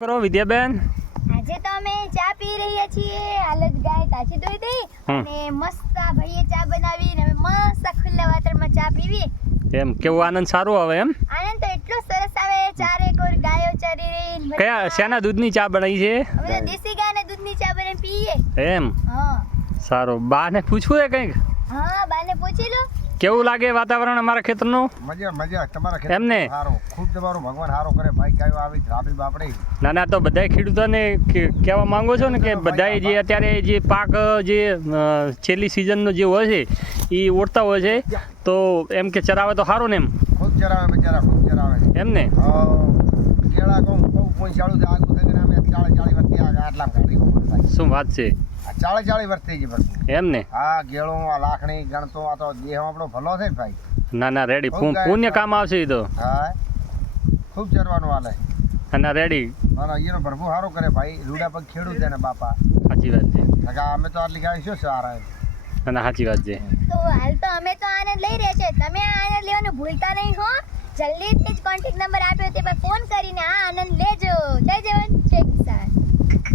કરો વિદ્યાબેન આજે તો અમે ચા પી રહ્યા છીએ. હાલત ગાય તાજી ધોઈ દઈ અને મસ્ત આ ભાઈએ ચા બનાવીને અમે મસ્ત ખુલ્લા વાતાવરણમાં ચા પીવી. એમ કેવું આનંદ સારો આવે એમ આનંદ તો એટલો સરસ આવે. ચારે કોર ગાયો ચરી રહી. કયા શેના દૂધની ચા બનાવી છે અમે તો દેશી ગાયના દૂધની ચા બનાવીને પીએ. એમ હા સારું બાને પૂછવું છે કંઈક હા બાને પૂછી લો કેવું લાગે વાતાવરણ અમારા ખેતરનું મજા મજા તમારા ખેતર એમને સારો ખૂબ તમારું ભગવાન સારો કરે ભાઈ કાયો આવી રાબી બાપડી ના ના તો બધા ખેડૂતોને કહેવા માંગો છો ને કે બધાએ જે અત્યારે જે પાક જે છેલ્લી સિઝનનો જે હોય છે એ ઓળતા હોય છે તો એમ કે ચરાવે તો સારું ને એમ ખૂબ ચરાવે બિચારા ખૂબ ચરાવે એમ ને કેળા કહું બહુ પહોંચાડું છે આગું થઈ અમે 40 વર્ષથી આટલા કાઢી શું વાત છે 40 વર્ષ થઈ ગઈ બસ એમ ને હા ગેળું આ લાખણી ગણતો આ તો દેહ આપણો ભલો છે ને ભાઈ ના ના રેડી પુણ્ય કામ આવશે એ તો હા ખૂબ ચરવાનું હાલે અને રેડી અને એનો પ્રભુ સારો કરે ભાઈ રૂડા પગ ખેડૂત છે ને બાપા સાચી વાત છે અમે તો આટલી ગાય શું સારા અને સાચી વાત છે તો હાલ તો અમે તો આનંદ લઈ રહ્યા છે. તમે આ આનંદ લેવાનું ભૂલતા નહીં હો. જલ્દીથી જ કોન્ટેક્ટ નંબર